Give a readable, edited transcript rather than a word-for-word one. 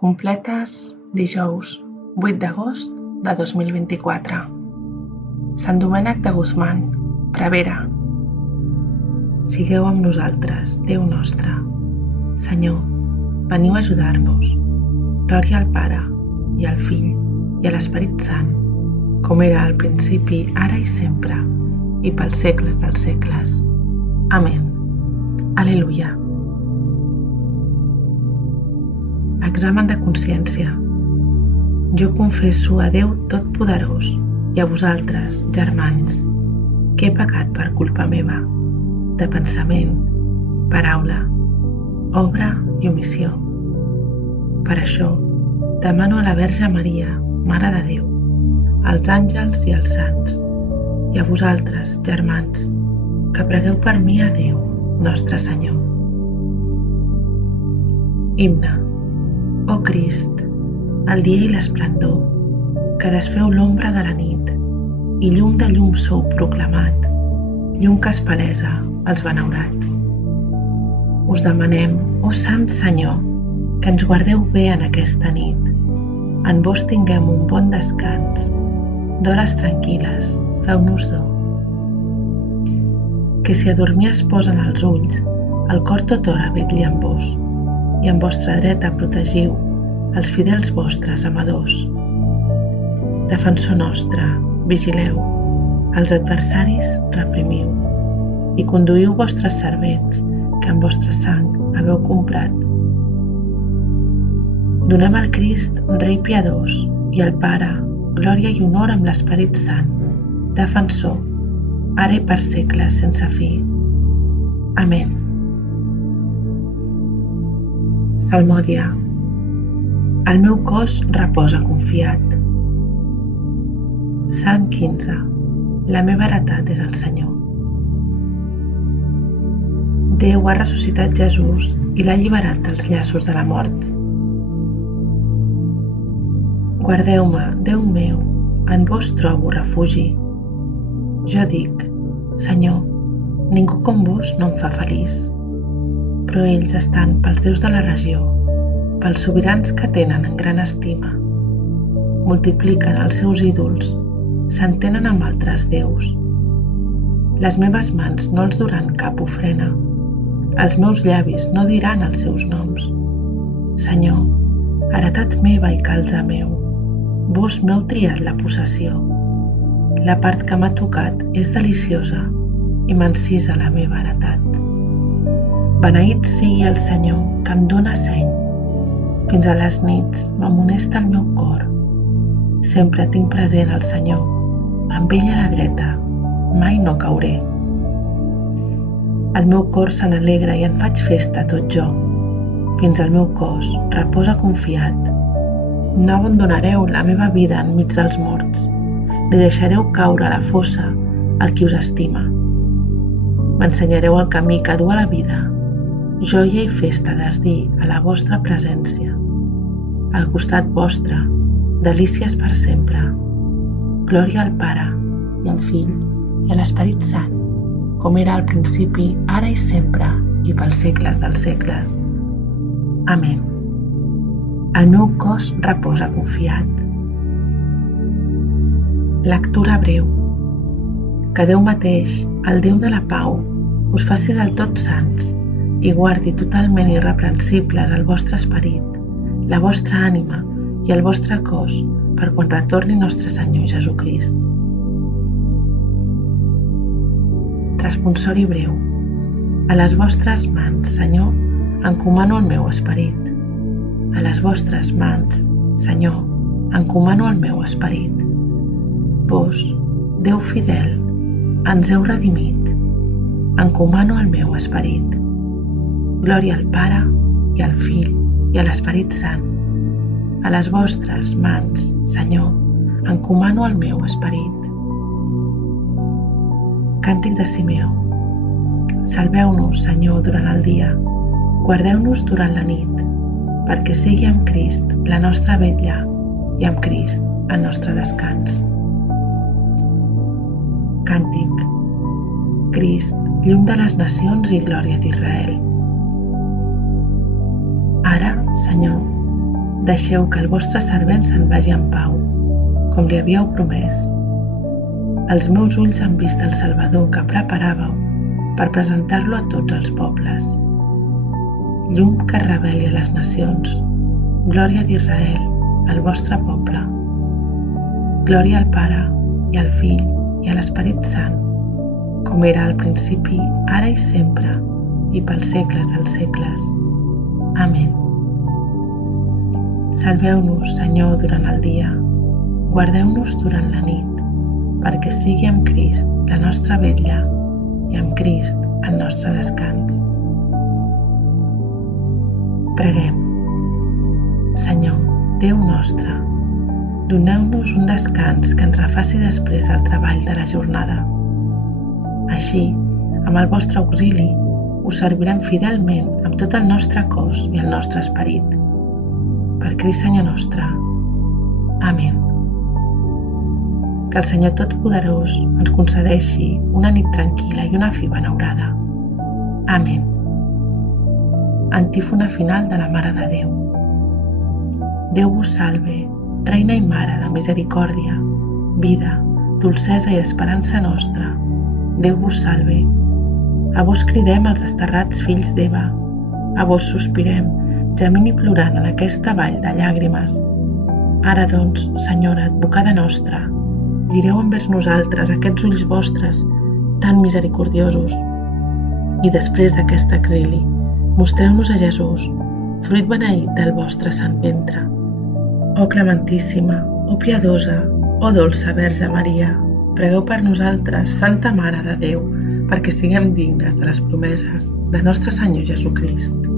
Completes dijous 8 d'agost de 2024. Sant Domènec de Guzmán, prevere. Sigueu amb nosaltres, Déu nostre. Senyor, veniu a ajudar-nos. Glòria al Pare, i al Fill, i a l'Esperit Sant, com era al principi, ara i sempre, i pels segles dels segles. Amén. Aleluia. Examen de consciència. Jo confesso a Déu Totpoderós i a vosaltres, germans, que he pecat per culpa meva, de pensament, paraula, obra i omissió. Per això, demano a la Verge Maria, Mare de Déu, als àngels i als sants, i a vosaltres, germans, que pregueu per mi a Déu, nostre Senyor. Himne. Ó Crist, el dia i l'esplendor, que desfeu l'ombra de la nit, i llum de llum sou proclamat, llum que es palesa als benaurats. Us demanem, ó Sant Senyor, que ens guardeu bé en aquesta nit. En vos tinguem un bon descans, d'hores tranquil·les, feu-nos do. Que si a dormir es posen els ulls, el cor tota hora vetlli amb vos, i amb vostra dreta protegiu els fidels vostres amadors. Defensor nostre, vigileu, els adversaris reprimiu, i conduïu vostres servents, que amb vostra sang haveu comprat. Donem al Crist, Rei piadós, i al Pare, glòria i honor amb l'Esperit Sant, defensor, ara i per segles sense fi. Amén. Salmòdia. El meu cos reposa confiat. Salm 15. La meva heretat és el Senyor. Déu ha ressuscitat Jesús i l'ha alliberat dels llaços de la mort. Guardeu-me, Déu meu, en vos trobo refugi. Jo dic, Senyor, ningú com vos no em fa feliç. Però ells estan pels déus de la regió, pels sobirans que tenen en gran estima. Multipliquen els seus ídols, s'entenen amb altres déus. Les meves mans no els duran cap ofrena, els meus llavis no diran els seus noms. Senyor, heretat meva i calze meu, vos m'heu triat la possessió. La part que m'ha tocat és deliciosa i m'encisa la meva heretat. Beneït sigui el Senyor que em dóna seny. Fins a les nits m'amonesta el meu cor. Sempre tinc present el Senyor. Amb ell a la dreta, mai no cauré. El meu cor se n'alegra i en faig festa tot jo. Fins el meu cos reposa confiat. No abandonareu la meva vida enmig dels morts, ni deixareu caure a la fossa el qui us estima. M'ensenyareu el camí que du a la vida. Joia i festa desdir a la vostra presència. Al costat vostre, delícies per sempre. Glòria al Pare, i al Fill, i a l'Esperit Sant, com era al principi, ara i sempre, i pels segles dels segles. Amén. El meu cos reposa confiat. Lectura breu. Que Déu mateix, el Déu de la pau, us faci del tot sants i guardi totalment irreprensibles el vostre esperit, la vostra ànima i el vostre cos per quan retorni nostre Senyor Jesucrist. Responsori breu. A les vostres mans, Senyor, encomano el meu esperit. A les vostres mans, Senyor, encomano el meu esperit. Vos, Déu fidel, ens heu redimit. Encomano el meu esperit. Glòria al Pare, i al Fill, i a l'Esperit Sant. A les vostres mans, Senyor, encomano el meu esperit. Càntic de Simeó. Salveu-nos, Senyor, durant el dia. Guardeu-nos durant la nit, perquè sigui amb Crist la nostra vetlla i amb Crist el nostre descans. Càntic. Crist, llum de les nacions i glòria d'Israel. Ara, Senyor, deixeu que el vostre servent se'n vagi en pau, com li havíeu promès. Els meus ulls han vist el Salvador que preparàveu per presentar-lo a tots els pobles. Llum que reveli a les nacions, glòria d'Israel, el vostre poble. Glòria al Pare, i al Fill, i a l'Esperit Sant, com era al principi, ara i sempre, i pels segles dels segles. Amén. Salveu-nos, Senyor, durant el dia, guardeu-nos durant la nit, perquè sigui amb Crist la nostra vetlla i amb Crist el nostre descans. Preguem. Senyor, Déu nostre, doneu-nos un descans que ens refaci després del treball de la jornada. Així, amb el vostre auxili, us servirem fidelment amb tot el nostre cos i el nostre esperit. Per Crist Senyor nostre. Amén. Que el Senyor Totpoderós ens concedeixi una nit tranquil·la i una fi benaurada. Amén. Antífona final de la Mare de Déu. Déu vos salve, Reina i Mare de misericòrdia, vida, dolcesa i esperança nostra. Déu vos salve. A vos cridem els desterrats fills d'Eva. A vos sospirem, gemint i plorant en aquesta vall de llàgrimes. Ara, doncs, Senyora, advocada nostra, gireu envers nosaltres aquests ulls vostres tan misericordiosos. I després d'aquest exili, mostreu-nos a Jesús, fruit beneït del vostre sant ventre. Oh clementíssima, oh piadosa, oh dolça Verge Maria, pregueu per nosaltres, Santa Mare de Déu, perquè siguem dignes de les promeses de nostre Senyor Jesucrist.